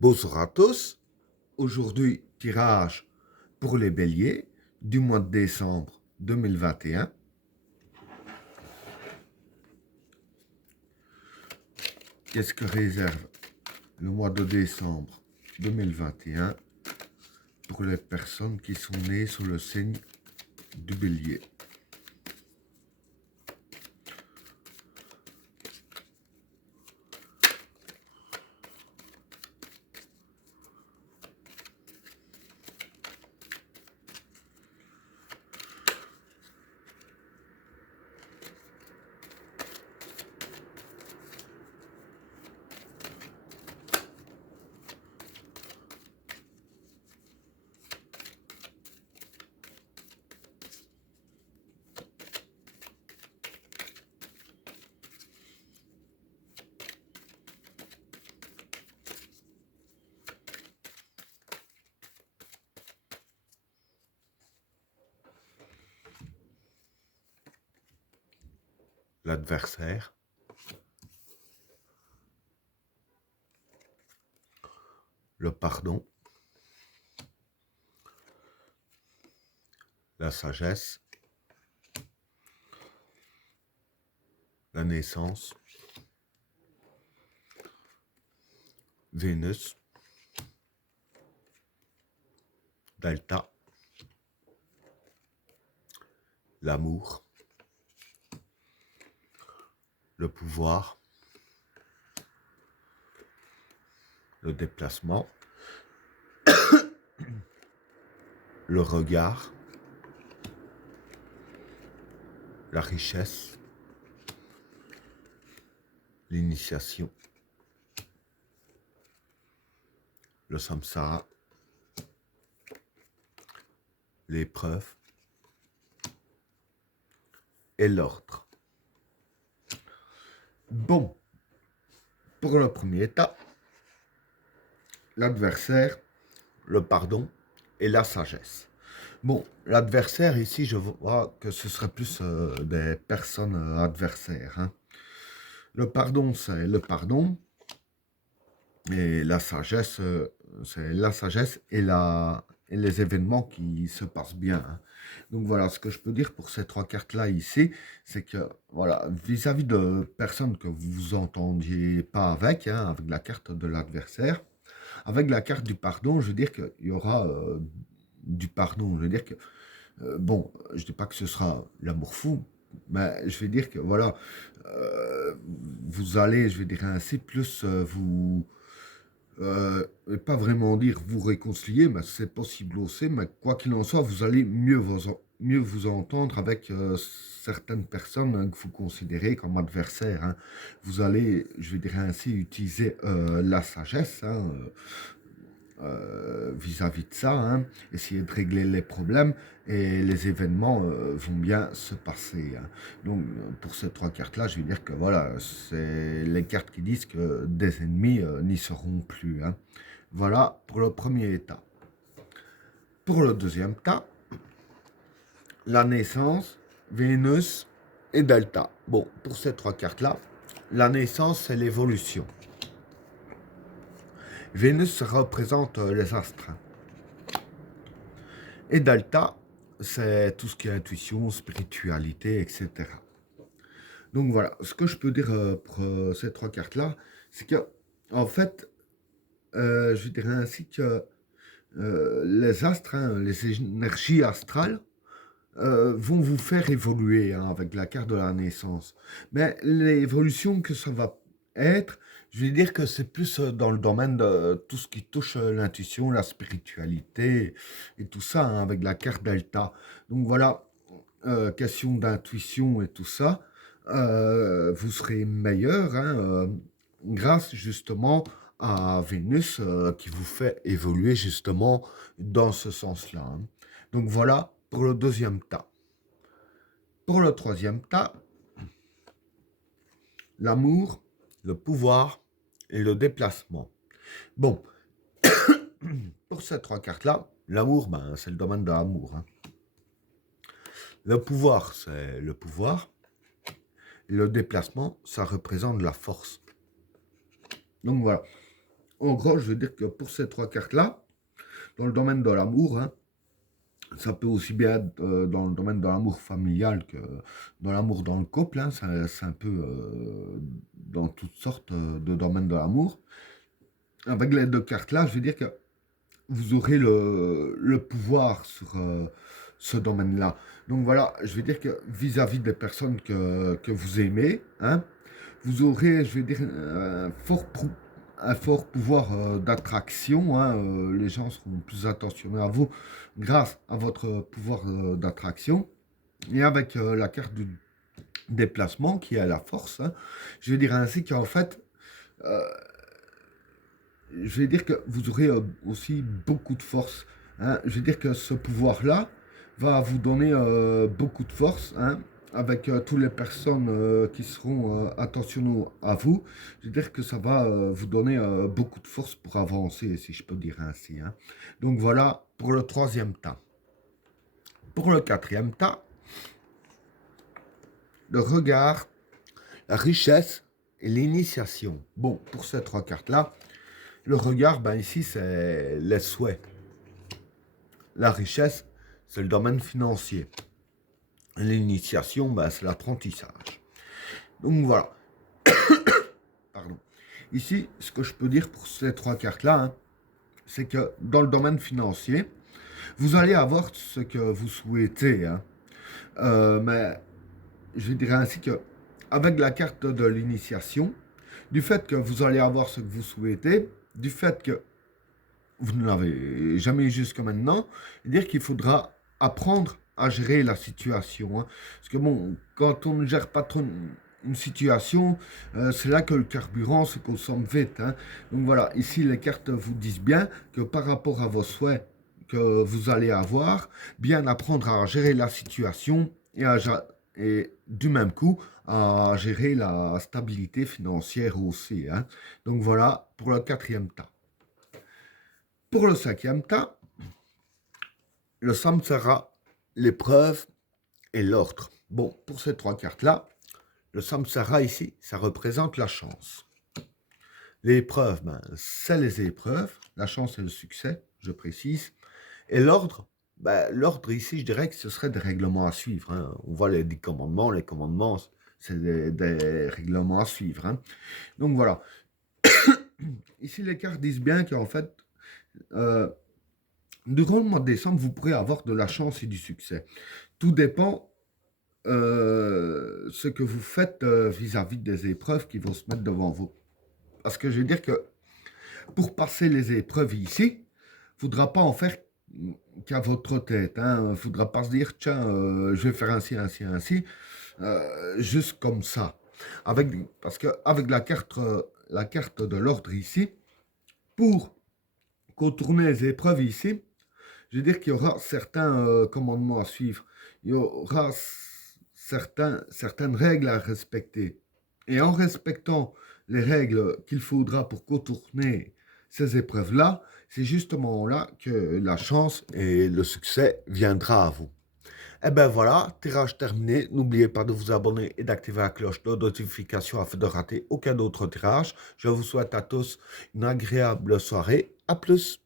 Bonsoir à tous. Aujourd'hui, tirage pour les béliers du mois de décembre 2021. Qu'est-ce que réserve le mois de décembre 2021 pour les personnes qui sont nées sous le signe du bélier? L'adversaire, le pardon, la sagesse, la naissance, Vénus, Delta, l'amour, le pouvoir, le déplacement, le regard, la richesse, l'initiation, le samsara, l'épreuve et l'ordre. Bon, pour le premier état, l'adversaire, le pardon et la sagesse. Bon, l'adversaire ici, je vois que ce serait plus des personnes adversaires. Hein. Le pardon, c'est le pardon. Et la sagesse, c'est la sagesse et les événements qui se passent bien. Hein. Donc voilà, ce que je peux dire pour ces trois cartes-là ici, c'est que voilà, vis-à-vis de personnes que vous vous entendiez pas avec, hein, avec la carte de l'adversaire, avec la carte du pardon, je veux dire qu'il y aura du pardon. Je veux dire que, bon, je dis pas que ce sera l'amour fou, mais je vais dire que voilà, euh, vous allez, je vais dire ainsi, plus pas vraiment dire vous réconcilier, mais c'est possible aussi, mais quoi qu'il en soit, vous allez mieux vous entendre avec certaines personnes hein, que vous considérez comme adversaires. Hein. Vous allez, je vais dire ainsi, utiliser la sagesse hein, vis-à-vis de ça, hein, essayer de régler les problèmes et les événements vont bien se passer. Hein. Donc pour ces trois cartes-là, je vais dire que voilà, c'est les cartes qui disent que des ennemis n'y seront plus. Hein. Voilà pour le premier état. Pour le deuxième état, la naissance, Vénus et Delta. Bon, pour ces trois cartes-là, la naissance, c'est l'évolution. Vénus représente les astres. Et Delta, c'est tout ce qui est intuition, spiritualité, etc. Donc voilà, ce que je peux dire pour ces trois cartes-là, c'est que, en fait, je dirais ainsi que les astres, hein, les énergies astrales, vont vous faire évoluer hein, avec la carte de la naissance. Mais l'évolution que ça va être, je vais dire que c'est plus dans le domaine de tout ce qui touche l'intuition, la spiritualité et tout ça hein, avec la carte Delta. Donc voilà, question d'intuition et tout ça, vous serez meilleur hein, grâce justement à Vénus qui vous fait évoluer justement dans ce sens-là. Hein. Donc voilà pour le deuxième tas. Pour le troisième tas, l'amour, le pouvoir et le déplacement. Bon, pour ces trois cartes-là, l'amour, ben, c'est le domaine de l'amour. Hein. Le pouvoir, c'est le pouvoir. Le déplacement, ça représente la force. Donc voilà. En gros, je veux dire que pour ces trois cartes-là, dans le domaine de l'amour, hein, ça peut aussi bien être dans le domaine de l'amour familial que dans l'amour dans le couple, hein, c'est un peu dans toutes sortes de domaines de l'amour. Avec les deux cartes-là, je veux dire que vous aurez le pouvoir sur ce domaine-là. Donc voilà, je veux dire que vis-à-vis des personnes que vous aimez, hein, vous aurez, je veux dire, un fort pouvoir d'attraction, hein, les gens seront plus attentionnés à vous grâce à votre pouvoir d'attraction. Et avec la carte du déplacement qui est la force, hein, je veux dire ainsi qu'en fait, euh, je vais dire que vous aurez aussi beaucoup de force, hein. Je vais dire que ce pouvoir-là va vous donner beaucoup de force, hein, avec toutes les personnes qui seront attentionnées à vous. Je veux dire que ça va vous donner beaucoup de force pour avancer, si je peux dire ainsi, hein. Donc voilà pour le troisième tas. Pour le quatrième tas, le regard, la richesse et l'initiation. Bon, pour ces trois cartes-là, le regard, ben ici, c'est les souhaits. La richesse, c'est le domaine financier. L'initiation, ben, c'est l'apprentissage. Donc voilà. Pardon. Ici, ce que je peux dire pour ces trois cartes-là, hein, c'est que dans le domaine financier, vous allez avoir ce que vous souhaitez, hein. Mais je dirais ainsi que avec la carte de l'initiation, du fait que vous allez avoir ce que vous souhaitez, du fait que vous ne l'avez jamais eu jusqu'à maintenant, dire qu'il faudra apprendre à gérer la situation, hein. Parce que bon, quand on ne gère pas trop une situation, c'est là que le carburant se consomme vite, hein. Donc voilà, ici les cartes vous disent bien que par rapport à vos souhaits que vous allez avoir, bien apprendre à gérer la situation et du même coup à gérer la stabilité financière aussi, hein. Donc voilà pour le quatrième tas. Pour le cinquième tas, le samsara, l'épreuve et l'ordre. Bon, pour ces trois cartes-là, le samsara ici, ça représente la chance. L'épreuve, ben, c'est les épreuves. La chance, c'est le succès, je précise. Et l'ordre, ben, l'ordre ici, je dirais que ce serait des règlements à suivre, hein. On voit les 10 commandements. Les commandements, c'est des règlements à suivre, hein. Donc voilà. Ici, les cartes disent bien qu'en fait, durant le mois de décembre, vous pourrez avoir de la chance et du succès. Tout dépend ce que vous faites vis-à-vis des épreuves qui vont se mettre devant vous. Parce que je veux dire que pour passer les épreuves ici, il ne faudra pas en faire qu'à votre tête, hein. Il ne faudra pas se dire, tiens, je vais faire ainsi, ainsi, ainsi, juste comme ça. Parce qu'avec la carte de l'ordre ici, pour contourner les épreuves ici, je veux dire qu'il y aura certains commandements à suivre. Il y aura certaines règles à respecter. Et en respectant les règles qu'il faudra pour contourner ces épreuves-là, c'est justement là que la chance et le succès viendra à vous. Et ben voilà, tirage terminé. N'oubliez pas de vous abonner et d'activer la cloche de notification afin de rater aucun autre tirage. Je vous souhaite à tous une agréable soirée. À plus.